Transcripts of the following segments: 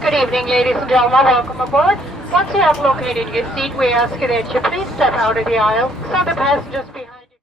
Good evening, ladies and gentlemen. Welcome aboard. Once you have located your seat, we ask you that you please step out of the aisle so the passengers behind you.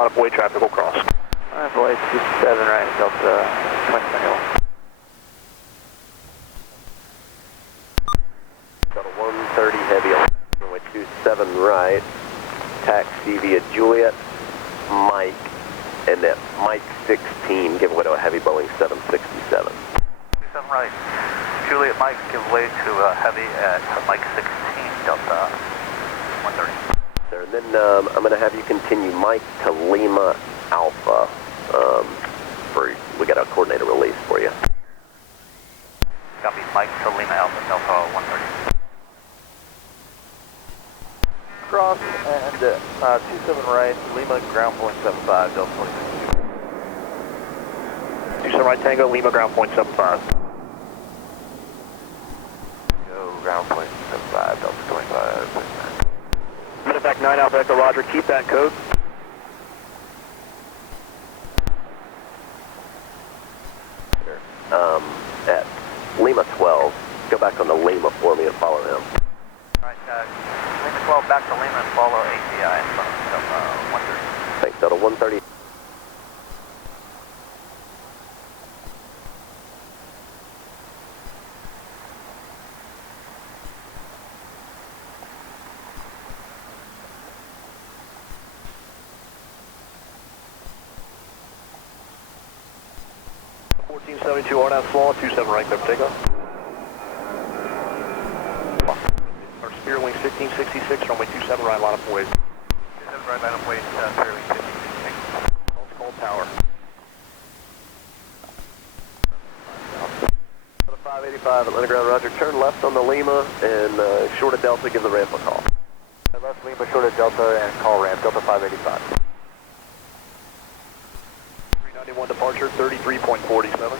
line up way traffic will cross. Alright boys, 27 right, Delta 2021. Got a 130 heavy on runway 27 right, taxi via Juliet, Mike, and at Mike 16, give way to a heavy Boeing 767. 27 right, Juliet Mike, give way to a heavy at Mike 16, Delta 130. There, and then I'm going to have you continue Mike to Lima Alpha. We got a coordinator release for you. Copy, Mike to Lima Alpha, Delta 130. Cross and 27 right, Lima ground point 75, Delta 132. 27 right Tango, Lima ground point 75. Go ground point 75, Delta 25. Minute back 9 Alpha Echo, Roger, keep that code. At Lima 12, go back on the Lima for me and follow him. Alright, Lima 12 back to Lima and follow ACI in front of Delta 130. Thanks, Delta 130. RNAV small, 27 right, clear for takeoff. Our Spirit Wings 1566, runway 27 right, line up ways. 27 right, line up ways, Spirit Wings 1566. Pulse call tower. 585 Atlanta ground, Roger. Turn left on the Lima and short of Delta, give the ramp a call. Left Lima, short of Delta and call ramp, Delta 585. 391 departure, 33.47.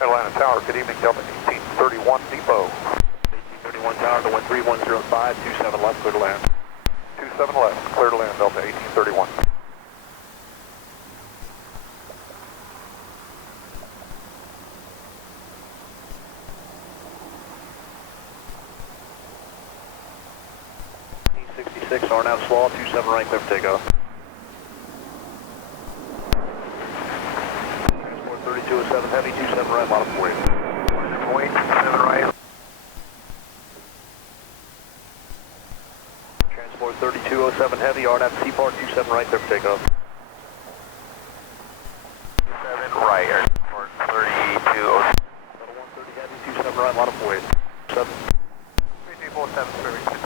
Atlanta Tower, good evening, Delta 1831 Depot. 1831 Tower to 13105, 27 left, clear to land. 27 left, clear to land, Delta 1831. RNAV SWAL, 27 right, clear for takeoff. Transport 3207 heavy, 27 right, line up for you. Wait, 27 right. Transport 3207 heavy, RNAV CPAR, 27 right, clear for takeoff. 27 right, Transport 3207. 130 heavy, 27 right, line up for you. 7. 3247, Spirit 50.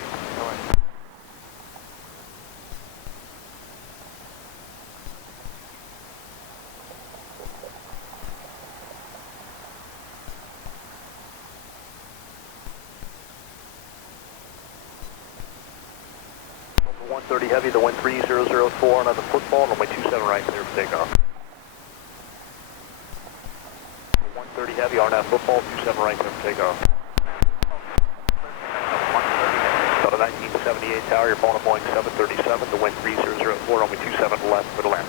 Over 130 heavy, the wind 3004, another football, runway 27 right, clear for takeoff. 130 heavy, RNAV football, 27 right, clear for takeoff. Delta 1978 Tower, you're phone up Boeing 737, the wind 3004, runway 27 left, clear to land.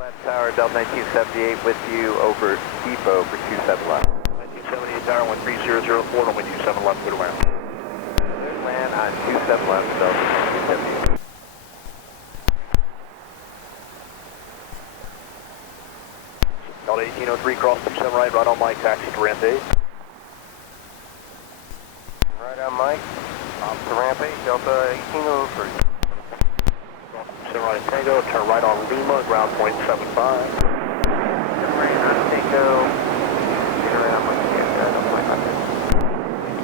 Left Tower, Delta 1978 with you over Depot for 27 left. 1978 Tower, wind 3004, runway 27 left, clear to land. Land on 27 left, Delta 1978. Delta 1803, cross 27 right, right on Mike, taxi to ramp 8. Right on Mike, off to ramp 8, Delta 1803. 27 right Tango, turn right on Lima, ground point 75. Right on Tango, right on Mike,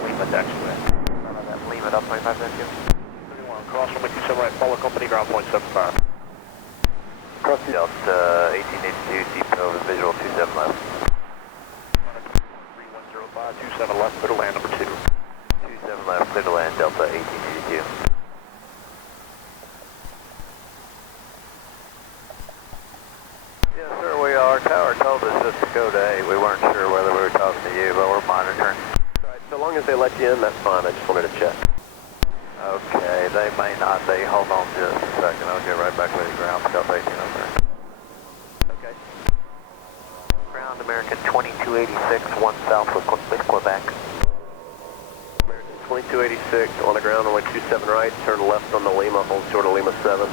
Lima taxiway. Lima up 25, thank you. 31, cross runway 27 right, follow company, ground point 75. Cross Delta 1882, Depot, visual 27 left. 3105, 27 left, clear to land, number 2. 27 left, clear to land, Delta 1882. Yes, sir, we are. Tower told us just to go to 8. We weren't sure whether we were talking to you, but we're monitoring. Right, so long as they let you in, that's fine. I just wanted to check. Okay, they may not. They hold on just a second. I'll get right back with you, ground. Delta 1803. Okay. Ground American 2286, 1 south with Quebec. American 2286 on the ground, runway 27 right, turn left on the Lima, hold short of Lima 7.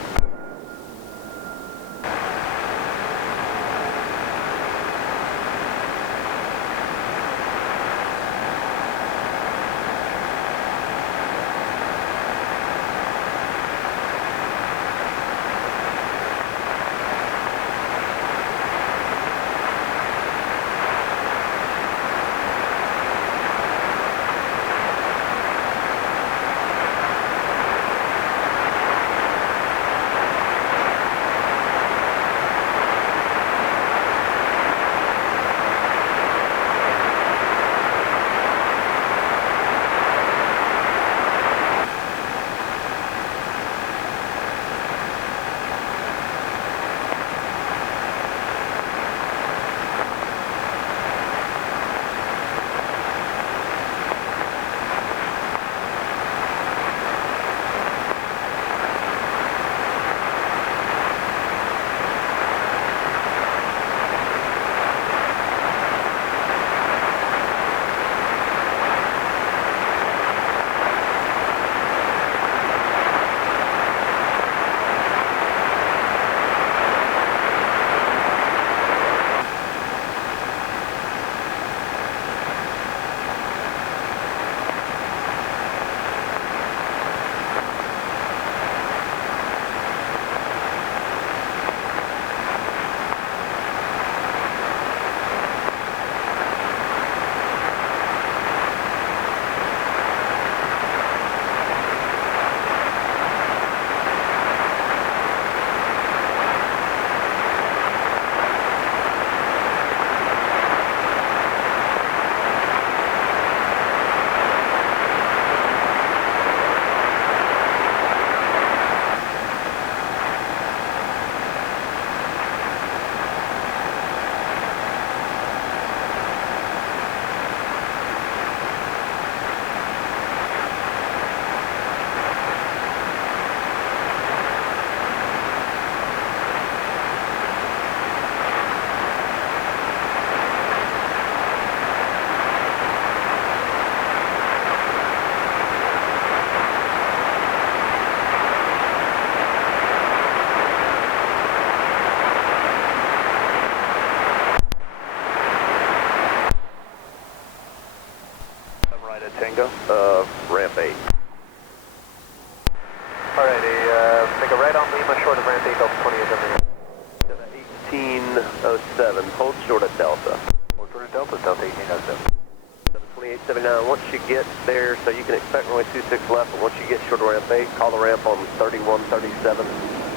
Tango. Ramp 8. Alrighty, take a right on Lima, short of ramp 8, Delta 1807, hold short of Delta. Hold short of Delta, Delta 1807. 2879, once you get there, so you can expect runway 26 left, but once you get short of ramp 8, call the ramp on 3137.